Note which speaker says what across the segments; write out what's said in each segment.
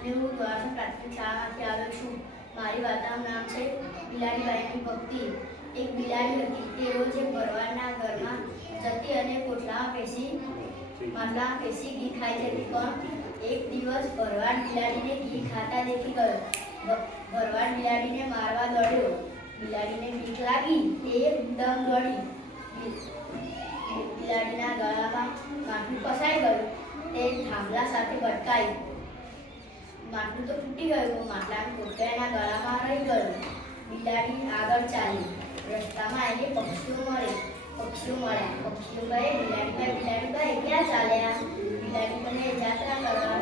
Speaker 1: અને હું દ્વારકા પ્રાથમિક શાળામાંથી આવ્યો છું. મારી વાર્તાનું નામ છે બિલાડીબાઈની ભક્તિ. એક બિલાડી હતી. તે રોજ ભરવાડના ઘરમાં જતી અને કોટલામાં પેસી માટલામાં પેસી ઘી ખાઈ જતી, પણ એક દિવસ ભરવાડ બિલાડીને ઘી ખાતા દેખી ગયો. ભરવાડ બિલાડીને મારવા દોડ્યો. બિલાડીને બીક લાગી. તે એકદમ બિ- બિલાડીના ગળામાં માટલું ફસાઈ ગયું. તે થાંભલા સાથે ભટકાઈ. માટલું તો તૂટી ગયું પણ કોટલાના ગળામાં રહી ગયું. બિલાડી આગળ ચાલી. રસ્તામાં એને પક્ષીઓ મળે. પક્ષીઓ મળ્યા. પક્ષીઓ કહે, બિલાડી ભાઈ ક્યાં ચાલ્યા? બિલાડી કહે જાત્રા કરવા.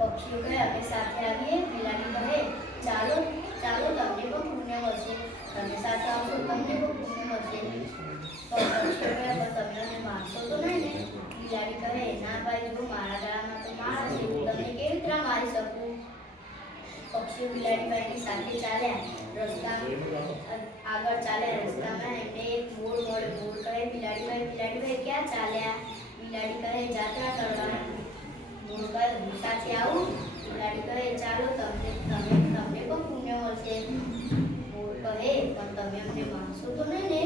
Speaker 1: પક્ષીઓ કહે, અમે સાથે આવીએ. બિલાડી કહે ચાલો ચાલો, તમને પણ પુણ્ય મળશે. તમે સાથે આવશો, તમને પણ પુણ્ય મળશે. પણ પક્ષીઓ કહે, પણ તમે મારશો તો નહીં ને? બિલાડી કહે, ના ભાઈ જો મારા તો હું તમને કેવી રીતના મારી શકું પક્ષીઓ બિલાડીભાઈની સાથે ચાલ્યા રસ્તા આગળ ચાલ્યા રસ્તામાં એમને મોર મળ્યો મોર કહે બિલાડીભાઈ બિલાડીભાઈ ક્યાં ચાલ્યા બિલાડી કહે જાત્રા કરવા મોર કહે હું સાથે બિલાડી કહે ચાલો તમને તમે તમને પણ પુણ્ય મળશે મોર કહે પણ તમે અમને માનશો તો નહીં ને?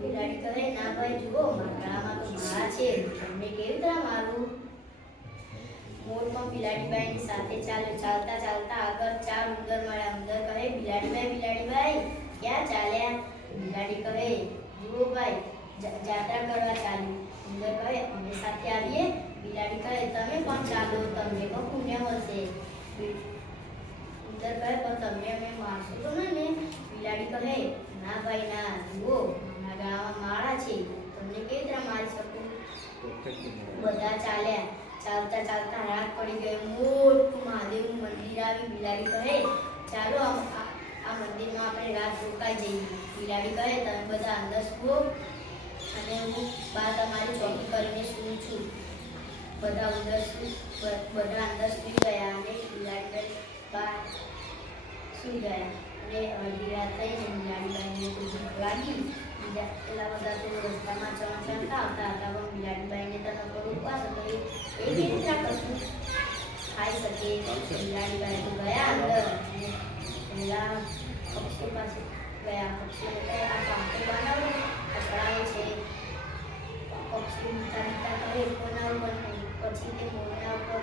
Speaker 1: બિલાડી કહે, ના ભાઈ, જુઓ, મારા તો છે. કેવી રીતના મારું બિલાડીબાઈની સાથે ચાલ્યો ચાલતા ચાલતા આગળ ચાર ઉંદર મળ્યા ઉંદર કહે બિલાડીભાઈ બિલાડીભાઈ ક્યાં ચાલ્યા? બિલાડી કહે, જુઓ ભાઈ જાત્રા કરવા ચાલ્યું. ઉંદર કહે, અમે સાથે આવીએ. બિલાડી કહે, તમે પણ ચાલો? તમને પણ પુણ્ય મળશે. ઉંદર કહે, પણ તમને અમે મારશો તો ને? બિલાડી કહે, ના ભાઈ, ના. જુઓ, મારા ગાળામાં માળા છે. તમને કેવી રીતે મારી શકું? બધા ચાલ્યા. ચાલતા ચાલતા રાત પડી ગઈ. મોટું મહાદેવનું મંદિર આવી બિલાડી કહે ચાલો આ મંદિરમાં આપણે રાત રોકાઈ જઈએ. બિલાડી કહે તમે બધા અંદર સુવો અને હું બા તમારી ચોકી કરીને સૂઈ છું. બધા અંદર સૂ બધા અંદર સૂઈ ગયા અને બિલાડી બા સૂઈ ગયા. અને અડધી રાત થઈને બિલાડીબાઈને તો ભૂખ લાગી બીજા બધા તો રસ્તામાં ચમચમતા આવતા હતા, પણ બિલાડીબાઈને તો નકર ઉપવાસ હતો એ એ કેવી રીતના કશું ખાઈ તો ગયા અંદર પહેલા છે પક્ષી બીતા બીતા કહે બનાવ પણ પછી તે મોરના ઉપર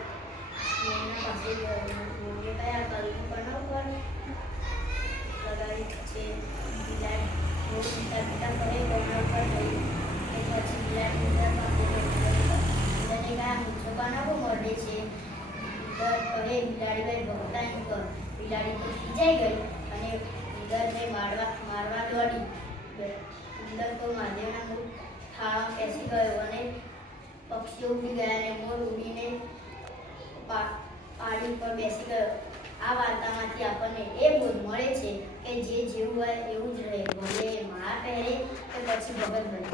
Speaker 1: મળે છે ઉંદર કહે બિલાડીભાઈ ભગતાની કર બિલાડી તો ખીજાઈ ગઈ અને ઉંદરને મારવા મારવા દોડી. ઉંદર તો મહાદેવના મૂળ થાળમાં બેસી ગયો અને પક્ષીઓ ઉડી ગયા અને મોર ઉડીને પાડી પર બેસી ગયો. આ વાર્તામાંથી આપણને એ બોધ મળે છે કે જે જેવું હોય એવું જ રહે. ભલે માળા પહેરે કે પછી ભગત બને.